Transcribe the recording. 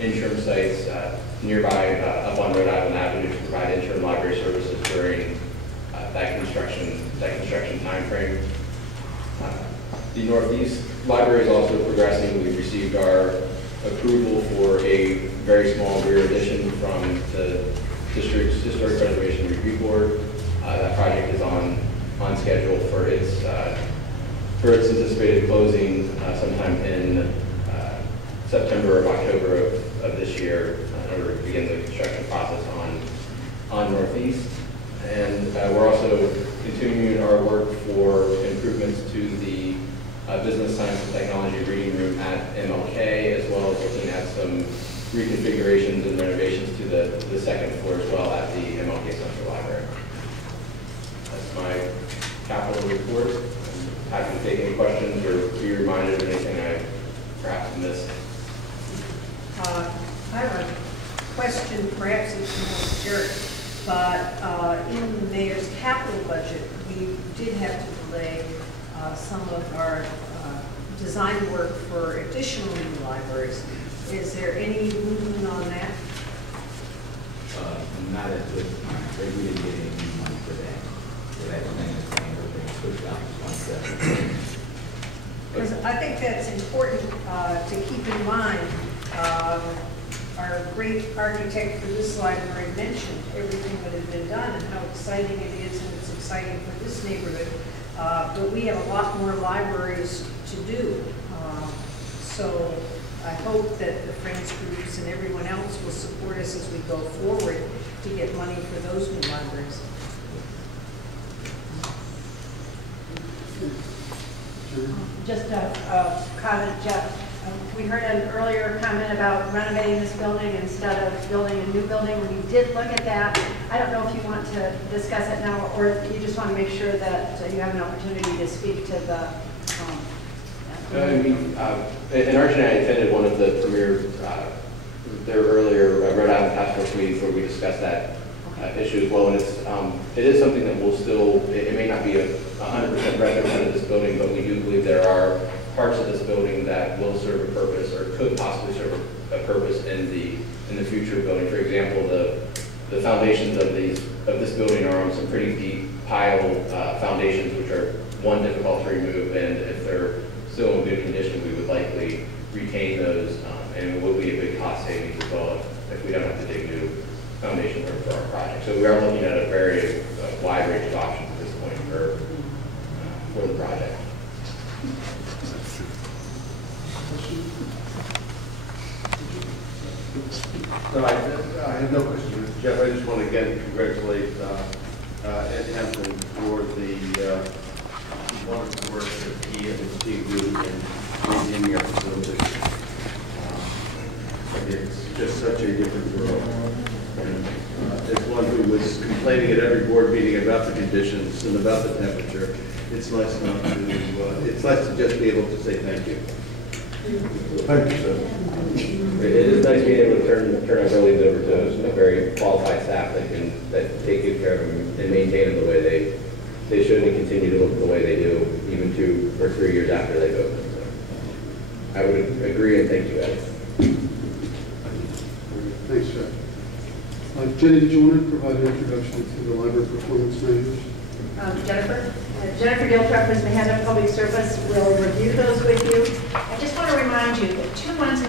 interim sites nearby up on Rhode Island Avenue to provide interim library services during that construction time frame. The Northeast Library is also progressing. We've received our approval for a very small rear addition from the district's Historic Preservation Review Board. That project is on schedule for its anticipated closing sometime in September or October of this year in order to begin the construction process on Northeast. And we're also continuing our work for improvements to the Business Science and Technology Reading Room at MLK, as well as looking at some reconfigurations and renovations to the second floor as well at the MLK Central Library. That's my capital report. I'm happy to take any questions or be reminded of anything I perhaps missed. I have a question, perhaps it's more Jerry, but in the mayor's capital budget, we did have to delay some of our design work for additional new libraries. Is there any movement on that? Not at this time. We didn't get any new money for that. So that thing is being pushed out to 27. Because I think that's important to keep in mind. Our great architect for this library mentioned everything that had been done and how exciting it is, and it's exciting for this neighborhood. But we have a lot more libraries to do. So I hope that the Friends groups and everyone else will support us as we go forward to get money for those new libraries. Just a comment, Jeff. We heard an earlier comment about renovating this building instead of building a new building. We did look at that. I don't know if you want to discuss it now, or if you just want to make sure that you have an opportunity to speak to the. And Archie and I attended one of the premier, their earlier Rhode Island Task Force meetings where we discussed that issue as well. And it is something that will still, it may not be 100% resident of this building, but we do believe there are parts of this building that will serve a purpose or could possibly serve a purpose in the future building. For example, the foundations of this building are on some pretty deep pile foundations, which are difficult to remove, and if they're still in good condition, we would likely retain those, and it will be a big cost savings as well if we don't have to dig new foundation work for our project. So we are looking at a very wide range of options at this point for the project. No, I have no question. Jeff, I just want to again congratulate Ed Hampton for the wonderful work that he and his team do in maintaining our facility. It's just such a different world. And as one who was complaining at every board meeting about the conditions and about the temperature, it's nice to just be able to say thank you. Thank you, sir. It is nice being able to turn our buildings over to a very qualified staff that take good care of them and maintain them the way they should, and continue to look the way they do, even 2 or 3 years after they've opened. So I would agree, and thank you, Ed. Thanks, Jeff. Jenny, did you want to provide an introduction to the library performance managers? Jennifer Giltrup is the head of public service. We'll review those with you. I just want to remind you that 2 months